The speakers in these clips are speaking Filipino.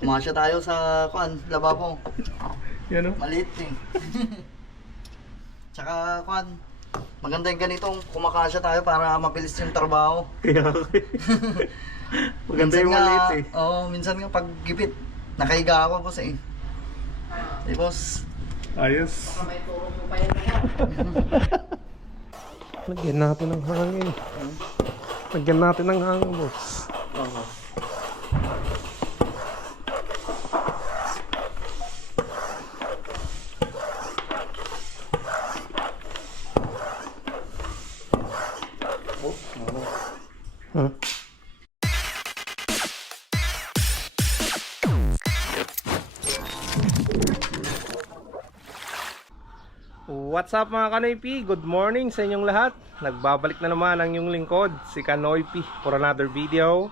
Kumasya tayo sa lababo. Yan o. Maliit eh. Tsaka maganda yung ganitong kumakasya tayo para mabilis yung trabaho. Kaya maganda yung maliit eh. Oo, minsan nga pag gipit, nakahiga ako boss eh. Eh boss. Ayos. May turo mo pa yan kaya. Lagyan natin ng hangin. Lagyan natin ng hangin, boss. Oo. Huh? What's up mga Kanoypi? Good morning sa inyong lahat. Nagbabalik na naman ang inyong lingkod, si Kanoypi, for another video.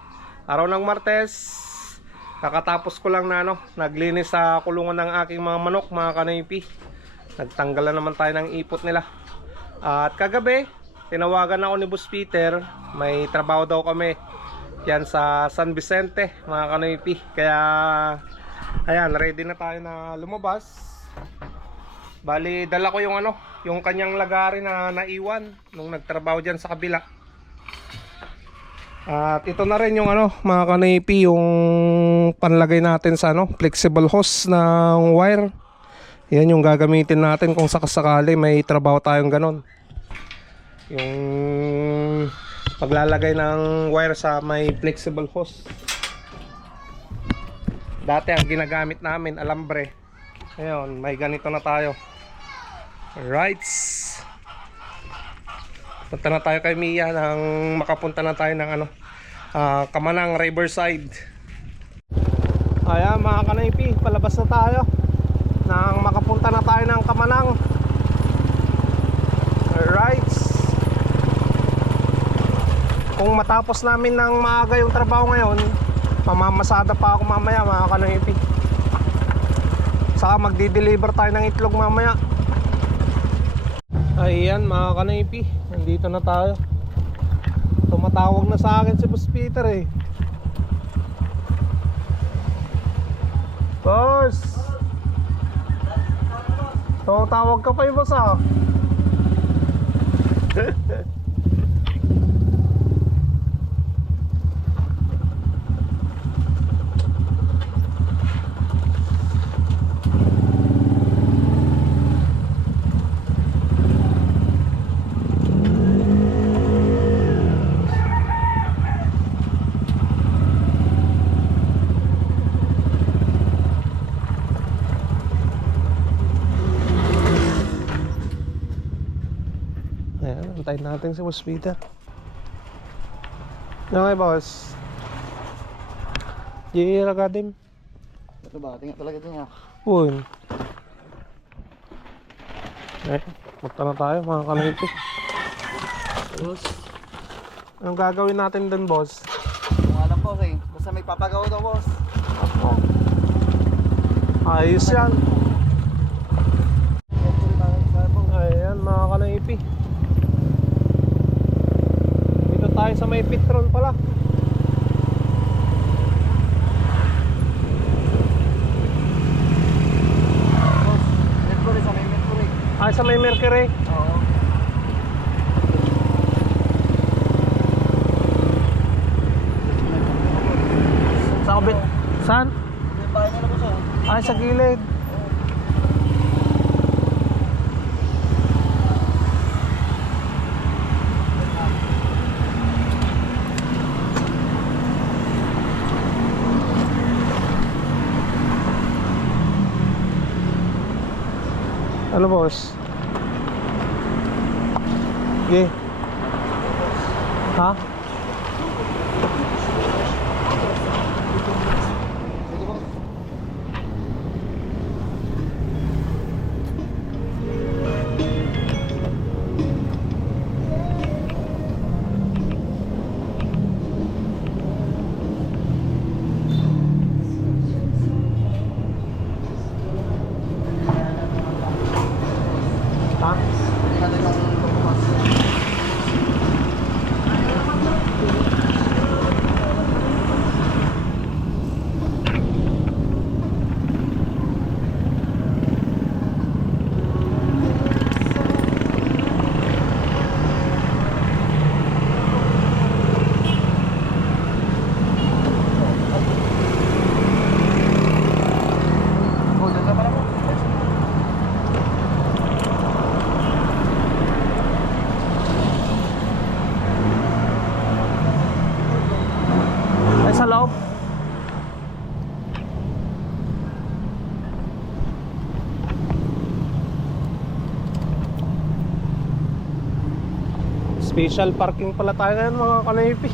Araw ng Martes, kakatapos ko lang na naglinis sa kulungan ng aking mga manok mga Kanoypi. Nagtanggalan naman tayo ng ipot nila. At kagabi, tinawagan ako ni Boss Peter. May trabaho daw kami yan sa San Vicente mga Kanoypi. Kaya ayan, ready na tayo na lumabas. Bali, dala ko yung kanyang lagari na naiwan nung nagtrabaho dyan sa kabila. At ito na rin yung mga Kanoypi, yung panlagay natin sa flexible hose ng wire. Yan yung gagamitin natin kung sakasakali may trabaho tayong ganon. Yung paglalagay ng wire sa may flexible hose. Dati ang ginagamit namin alambre. Ngayon, may ganito na tayo. Alright. Punta na tayo kay Mia nang makapunta na tayo ng Kamanang Riverside. Ayan mga Kanoypi, palabas na tayo nang makapunta na tayo ng Kamanang. Alright. Kung matapos namin ng maaga yung trabaho ngayon, pamamasada pa ako mamaya mga Kanoypi. Saka magdi-deliver tayo ng itlog mamaya. Ayan mga Kanoypi, nandito na tayo. Tumatawag na sa akin si Boss Peter eh. Boss! Tumatawag ka pa yung boss ah. Antayin natin si Boss Peter. Okay boss. Jira ka din. Ito ba? Tingnan talaga ito niya. Uy. Punta na tayo mga Kanoypi. Boss. Anong gagawin natin dun boss? Kung alam boss eh. Basta may papagawa daw boss. Ayos yan. Ayan mga Kanoypi. Dito tayo sa may Petron pala. Mercury, sa may Mercury. Ay, sa may Mercury. Oo. Sa kabit. Saan? Yung bahay nila boss oh. Ay, sa gilid. Ano boss? Okay. Ha? Ha? Hindi natin yung lumabas. Special parking pala tayo ngayon mga kanoypi.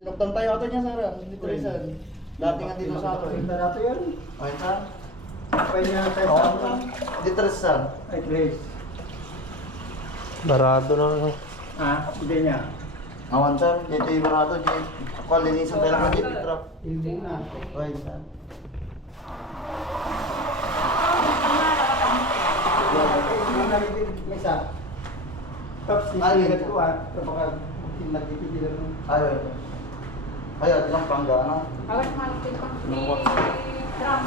Nagtang tayo ato niya, Sara. Dito rin, sir. Dati nga dito sa ato. Kita nato yan. Okay, sir. Apa niya tayo? Oo. Dito rin, sir. Ay, Grace. Barado na lang. Hindi niya. Awan, sir. Dito yung barado. Ako, linisan tayo lang dito. Trap. Hindi na. Okay, sir. Mesa. Tapos Ay, hindi ko baka nagtitila mo. Ayaw. Ayaw, di lang pangga, ano? Awas malapit pa. Di drum.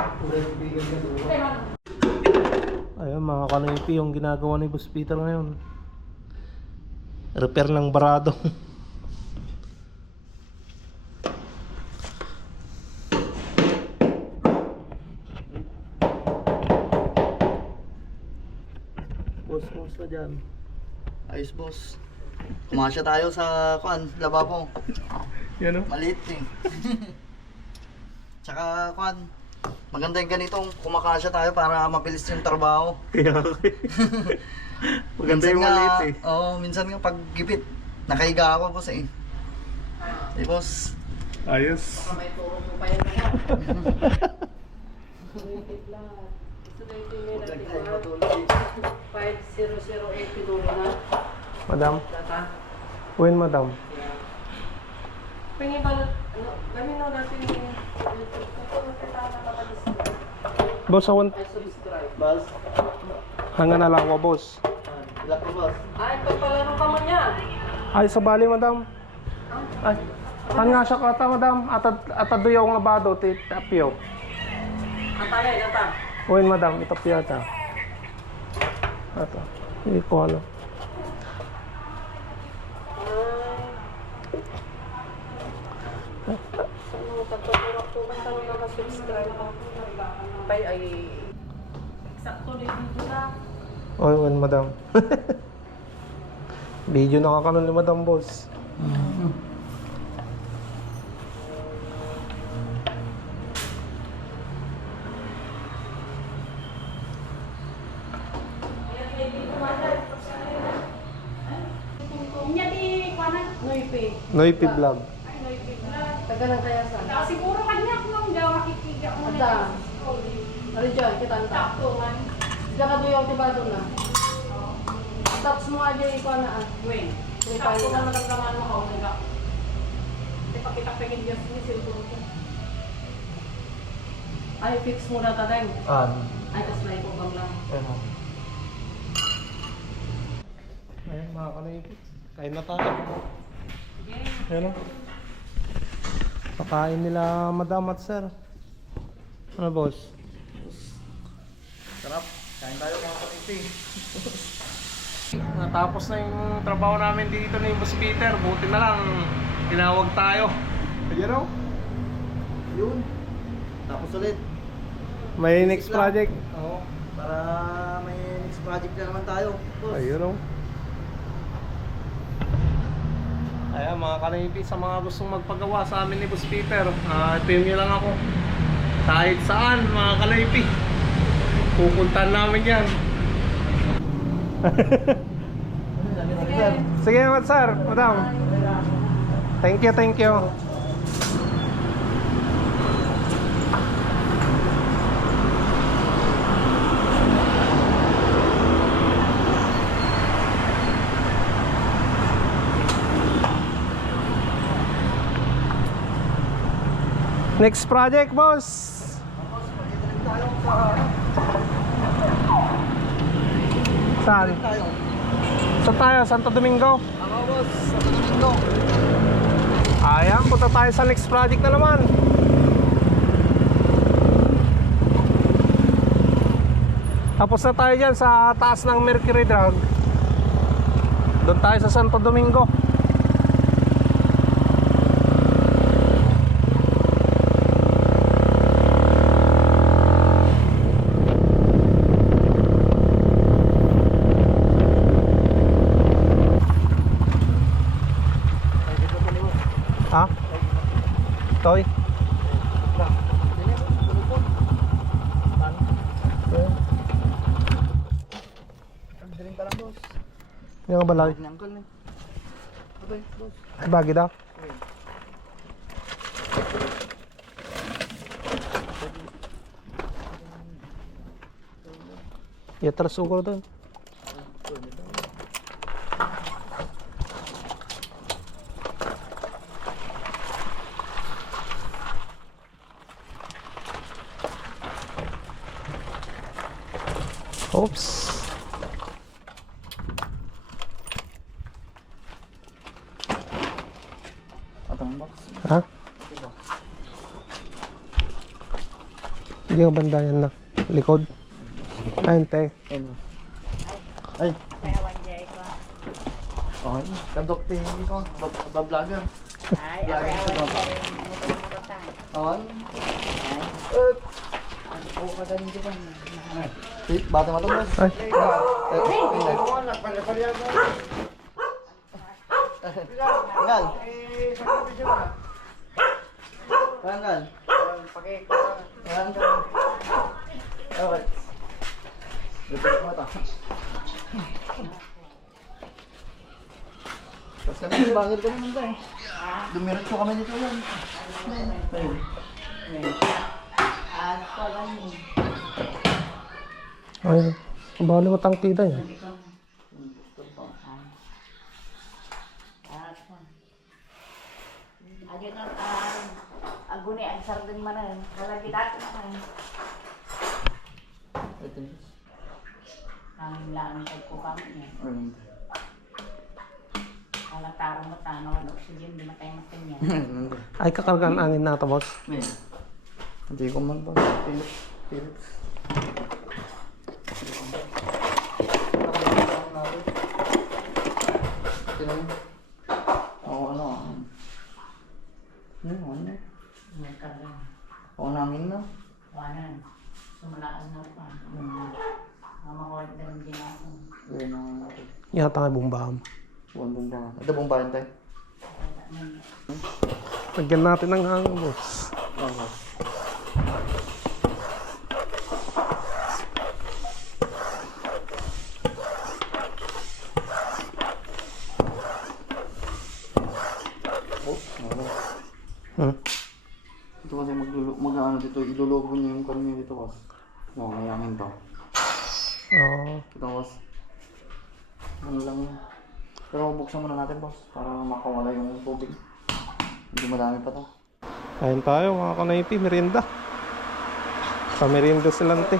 Uray bigan ka doon. Kaya man. Ayun mga kanoypi yung ginagawa ni Boss Peter ngayon. Repair ng barado. Boss, kumusta dyan? Ayos, boss. Kumasya tayo sa, lababo. Yan o. Maliit eh. Tsaka, maganda yung ganitong kumakasya tayo para mabilis yung trabaho. Kaya maganda yung maliit eh. Oo, minsan nga pag gipit, nakahiga ako, boss eh. Eh, boss. Ayos. May turo po pa yan kaya. Sumitit lang. Gusto na yung tingin natin. 50080 pinuro na. Madam. Data. When madam? Pingi ba gawin na natin yung YouTube. Kung nakita na nakalis. Boss, awan. Ay, subscribe. Boss. Hanga na lang ako, boss. Ilan po, boss? Ay, pagpalaro ka mo niya. Ay, sa bali, madam. Ay, kan nga siya kata, madam. Ataduyaw nga ba daw, tapyo. Atalay, nata. When, madam, itapyo ata. Ito. Hindi ko alam. Ano, pagpapurok po bang tanong naka-subscribe ako? Ay, eksakto na dito na. Oy, when, madam. Video nakakanon ni madam, boss. Inya di kuanan Noipe. Noipi vlog. Ay Noipe na. Tagalan kaya sa. Siguro kanya kung daw makikita mo na. Ari dyan, kita ang takto man. Diyan ka doon yung tibado na. Stops mo aja ikaw na. Wen. Takto na nagkaman mo ako. Di pa kita pengin dyan ni silburo ko. Ay, fix mo na tatay. Ay, kaslay ko bang lang. Ayun, mga kanoypi. Kain na tayo. Ayun o. Pakain nila madam at sir. Ano, boss? Sarap. Kain tayo, mga kanoypi. Natapos na yung trabaho namin dito ni Boss Peter. Buti na lang, tinawag tayo. Ayun o. Yun. Tapos ulit. May next project. Oo. Para may next project na naman tayo, boss. Ayun o. Ayan mga kanipi, sa mga gustong magpagawa sa amin ni Boss Peter, PM nyo lang ako. Kahit saan mga kanipi, pupuntahan namin yan. Sige, sir, madam. Thank you, thank you. Next project, boss. Saan? Tayo. Saan tayo? Santo Domingo? Ako, boss. Sa Domingo. Ayan, punta tayo sa next project na naman. Tapos na tayo dyan sa taas ng Mercury Drug. Doon tayo sa Santo Domingo. Ha? Toy? Dilim ka lang, boss. Yung balay. Ni Uncle eh. Okay, boss. Ay, bagi daw. Ya tersungkur tuh. Oops. Atang box. Hah? Hindi yung banda yan na. Likod. Ayun, te. Ay. Okay. Kadokte ko. Vlogger. Ay, Vlogger ako sa ako baba. mutot-mutotan. Okay. Ako ka ganun di ba? Bata mo ito, boss. Ay. Tanggal. Tanggal. Tanggal. Okay. Repeat mo ito. Tapos kami, bangir kami nito eh. Dumiretso kami dito yan. Ayun. At pala ni. Ay, bali mo tang tida yan. Ayun ang aguni ang sardin manan. Kalagi dati naman. Ito. Ang laan ko kami niya. Ayun. Alataro mo tanaw ang oxygen di matay-matay niya. Ay, kakargaan angin na ito, boss. Hindi ko man ba? Philips. Oo, ano? Ano? May kalang. Oo, namin na. Wanan. Sumulaan na pa. Mamakulit na rin din ako. Ayun na. Yata nga bumbaham. Buwan bumbahan. Ito bumbahan tayo. Lagyan natin ng hangin, boss. Oo. Hmm? Ito kasi mag-ano dito, ilulubo niya yung kanya dito, boss. Oo, mayangin to. Oo. Ito, boss. Ano lang yun. Pero buksan muna natin, boss, para makawala yung tubig. Hindi madami pa to. Kain tayo, mga kanaypi, merienda. Sa merienda silante.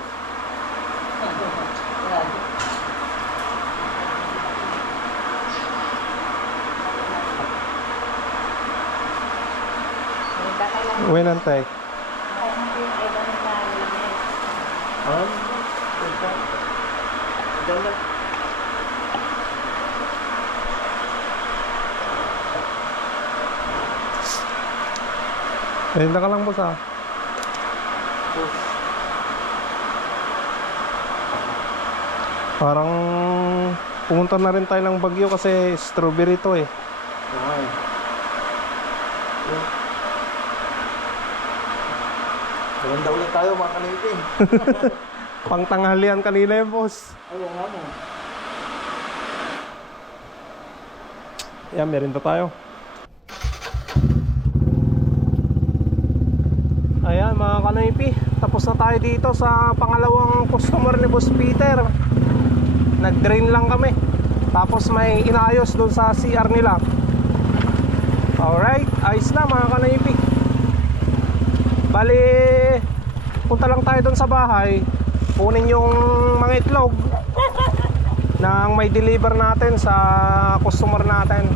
Uwi nantay. Ay, ito. Ganda. Merienda ka lang, boss, ah. Parang pumunta na rin tayo ng Bagyo kasi strawberry to eh. Ay. Ganda ulit tayo, mga kanipin. Pangtanghalian kanina yung boss. Ayaw nga mo. Yan, merienda tayo. Ayan mga kanaypi, tapos na tayo dito sa pangalawang customer ni Boss Peter. Nag-drain lang kami. Tapos may inaayos doon sa CR nila. Alright, ayos na mga kanaypi. Bali, punta lang tayo doon sa bahay. Kunin yung mga itlog nang may deliver natin sa customer natin.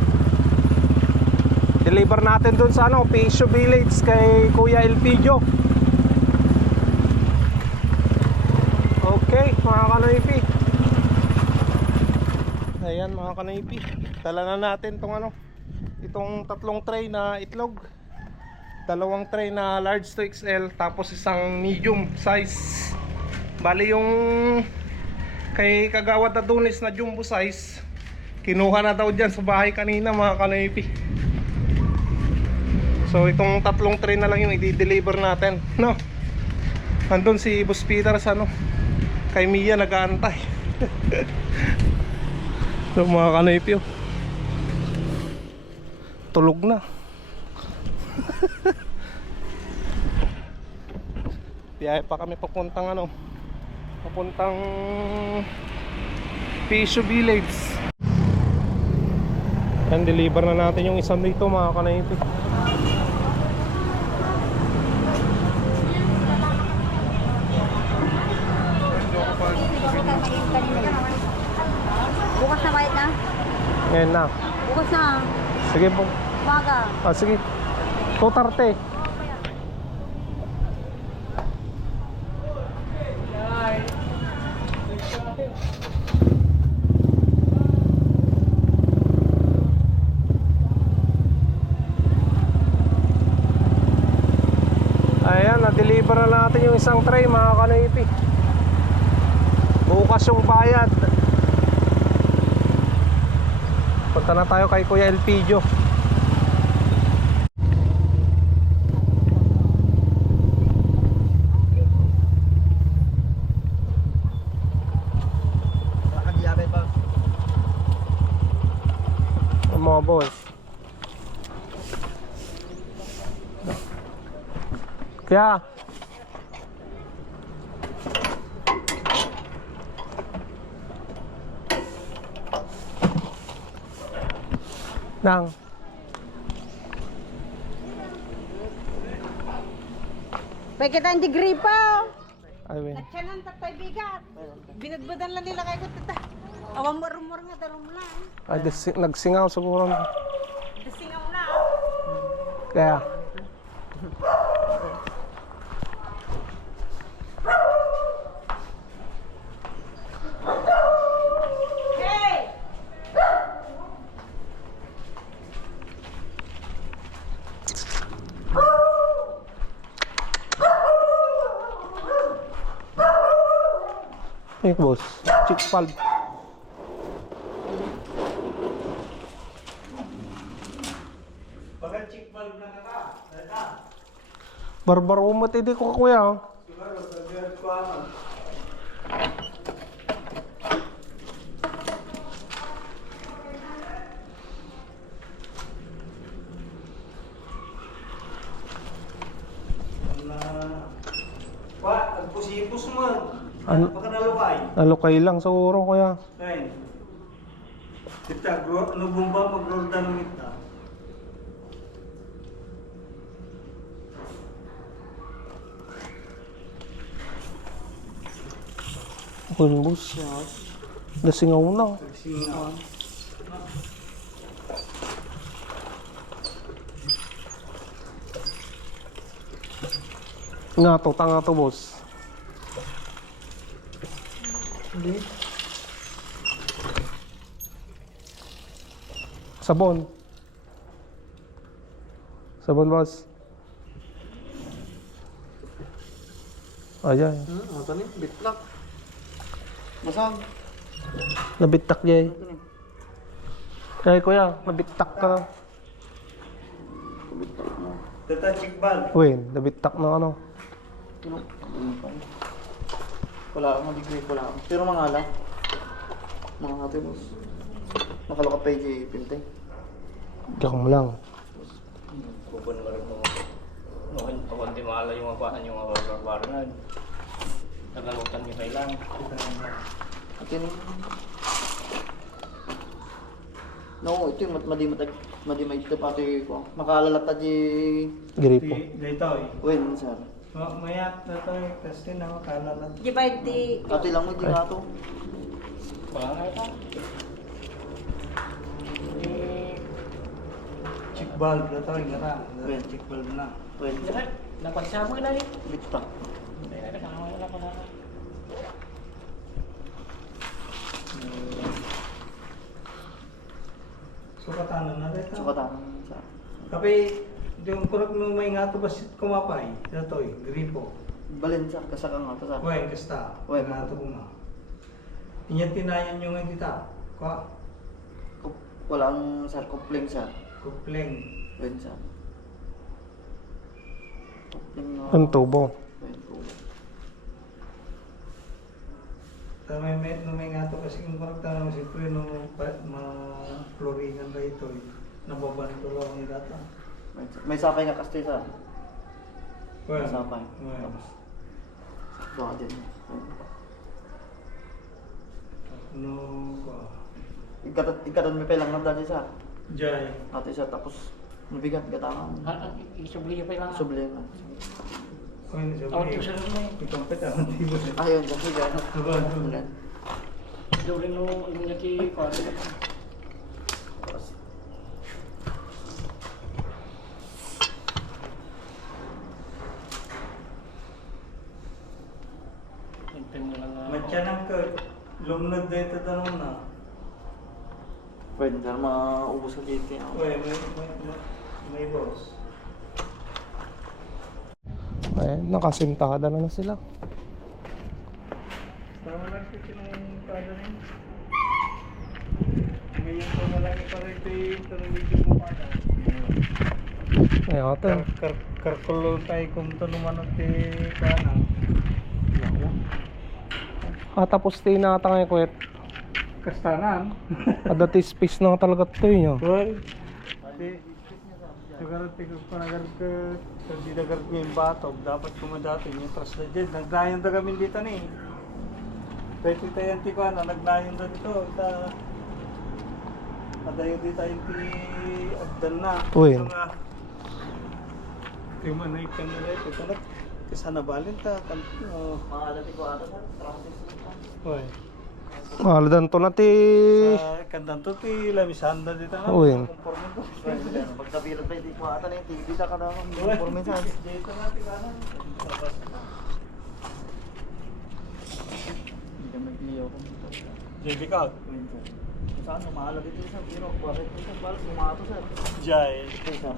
Deliver natin dun sa ano, Pisio Village kay Kuya Elpidio. Okay, mga kanoypi. Ayan mga kanoypi. Dala na natin tong ano, itong tatlong tray na itlog. Dalawang tray na large to XL, tapos isang medium size. Bali yung kay Kagawad Adonis na jumbo size, kinuha na daw dyan sa bahay kanina mga kanoypi. So itong tatlong tray na lang yung i-deliver natin, no? Andun si Boss Peter sa ano, kay Mia nag-aantay. So mga kanaypi, tulog na. Biyahe pa kami papuntang ano, papuntang Pisho Village. And deliver na natin yung isang dito mga kanaypi. Bukas na bayad na? Ngayon na. Bukas na. Sige po. Umaga. Sige. 2:30. Ayan, na-deliver na natin yung isang tray mga kanaypi. Bukas yung bayad. Punta na tayo kay Kuya Elpidio. Nakagiyabay pa. Ang mga boss. Kaya Nang Pwede kita hindi gripa. ay win. Nagsanan tatay bigat. Binadbadan lang nila kay ko tata. Awang marumor nga darom lang. Ay nagsingaw siguro. Dasingaw na. Kaya Hey! ay boss. Chick valve. Pagka chick valve na ka. Dada. Barbaro mo tidi ko kuya. Siguro, sabihan ko ano. Agpusipos mo. Ano? Baka nalukay. Alukay lang siguro kuya. Ayun. Kita, ano bumba pag-order ng kita? Okay boss. Nasingaw na. Singaw. Nga to, tanga to boss. Hindi. Sabon. Sabon boss. Ayan. Ano ni? Bitlak. Masag. Nabitak jay. Kaya kuya, nabitak ka na. Tata chick valve. Win, nabitak na ano. Wala akong degree, wala akong. Pero mga ala. Mga ate boss. Nakaloka pa yung pintay. Diyan mo lang. Kupon mo rin mo. Noon, pag hindi maala yung abahan yung barangan. Nagalutan niyo kailangan. At yun no, ito yung madimay ito pati ko. Makaalala ta di Gripo. Dito eh. wen sir. Mayat na to eh. Kasi na ako kalalat. Di ba di... Ate lang mo di nga to. Wala nga ito. Chick valve na to eh. Gara. Chick valve na. Wen sir. Napagsama na rin. Bitak. Wala ko na. Sukatan na dito. Sukatan sa. Tapi, yung kurang mo may nga to basit kumapay. Ito eh. Gripo. Balin sir kasakang nga to sir. Kuwain kasta. Kuwain. Nga to kuma. Inya tinayan yung nga kita. Kwa. Walang sir kupling sir. Kupleng. Wen sir. Ang tubo. May nga to kasi kung parang tanong siyempre no ma-floringan ba ito nababanto lang yung data. May sapay nga kasi sa. Well, May sapay. well. Tapos. Baka din. No, Ikatan may pelang lang dati sa. Jai. Ate siya tapos mabigat gatangan. Isubli pa lang. Sublime na. Oh, ini siya. Tawag ko sa rumay. Ikampit ang tibo. Ayun, kasi gano'n. Diba? Daw rin no, yung naki-pari. Hintay mo lang na. Matyanang ka. Lumnod na ito tanong na. Pwede na maubos ka dito. Uy, may boss. Ay, nakasintada na sila. Tama lang ito yung kada rin. Ngayon ko na lang ito ito ng video mo pa na. Ay, ate. Karkulo tayo kung ito naman ang kanang. Tapos tayo na ata ngayon, kuwet. Kastanan. Dati space na talaga ito yun. Well, nagarat ko nagarat ka hindi nagarat ko yung batog dapat kumadato yung trust na dyan naglayon na kami dito ni pwede tayo yung tiko na naglayon na dito adayo dito yung agdan na Uy. ito nga yung manay ka na ito talag kasana balin ta Makalati ko ata sa process. uy Mahaladan to na ti. sa kandan to ti lamisanda dito na Uy. conforme to Pagkabilang tayo dito ata na yung TV sa kada performance. dito na ti kanan Hindi ka mag-liyaw kung dito. JB ka Saan mahala dito sa biro? Bakit ito balas bumato sir? Jai Okay sir.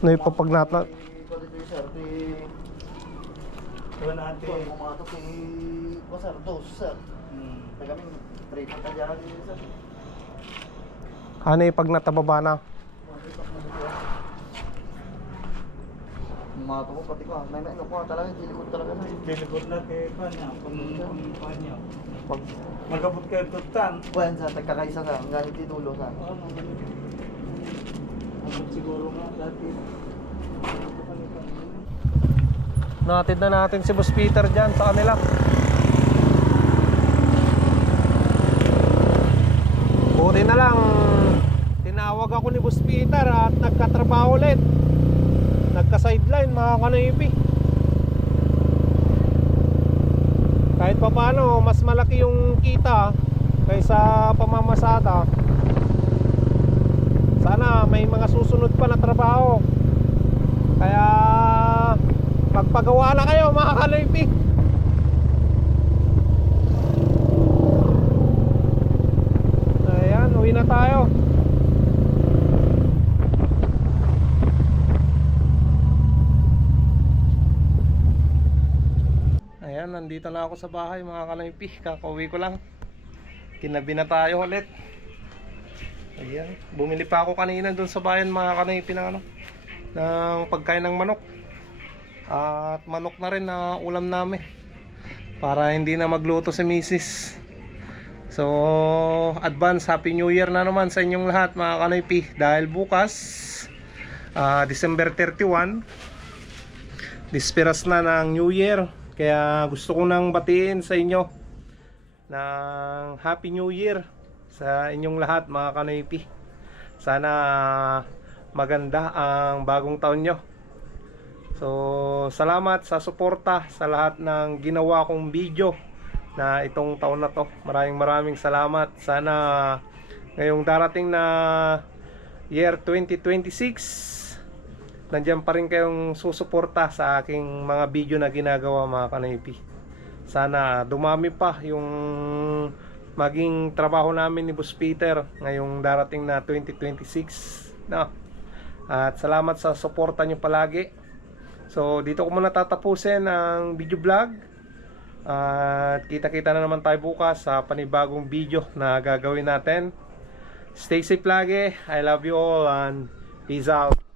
No, ipapagnat na. Quality sir, di Tuwa natin bumato si sir, dos sir. Kami treatment na dyan dito sir. Ano yung pag natababa na? Bumato ko pati ko. May ko talaga, dilikod talaga sir. Dilipod na kay Panya, kung Panya. Pag Magabot kayo tutan. buwan sa tagkakaisa sa ang ganit titulo sa. Abot siguro nga dati. Natid na natin si Boss Peter dyan sa kanila. Buti na lang tinawag ako ni Boss Peter at nagkatrabaho ulit. Nagka-sideline mga kanoypi. Kahit pa paano mas malaki yung kita kaysa pamamasada. Sana may mga susunod pa na trabaho. Kaya magpagawa na kayo mga kanoypi. Ayan, uwi na tayo. Ayan, nandito na ako sa bahay mga kanoypi. Kakauwi ko lang. Kinabi na tayo ulit. Ayan, bumili pa ako kanina doon sa bayan mga kanoypi ng ano, ng pagkain ng manok. At manok na rin na ulam namin para hindi na magluto si Mrs. So, advance Happy New Year na naman sa inyong lahat mga kanoypi. Dahil bukas December 31 Disperas na ng New Year. Kaya gusto ko nang batiin sa inyo ng Happy New Year sa inyong lahat mga kanoypi. Sana maganda ang bagong taon nyo. So, salamat sa suporta sa lahat ng ginawa kong video na itong taon na to. Maraming salamat. Sana ngayong darating na year 2026 nandiyan pa rin kayong susuporta sa aking mga video na ginagawa mga kanoypi. Sana dumami pa yung maging trabaho namin ni Boss Peter ngayong darating na 2026 no? At salamat sa suporta nyo palagi. So dito ko muna tatapusin ang video vlog. At kita-kita na naman tayo bukas sa panibagong video na gagawin natin. Stay safe lagi. I love you all and peace out.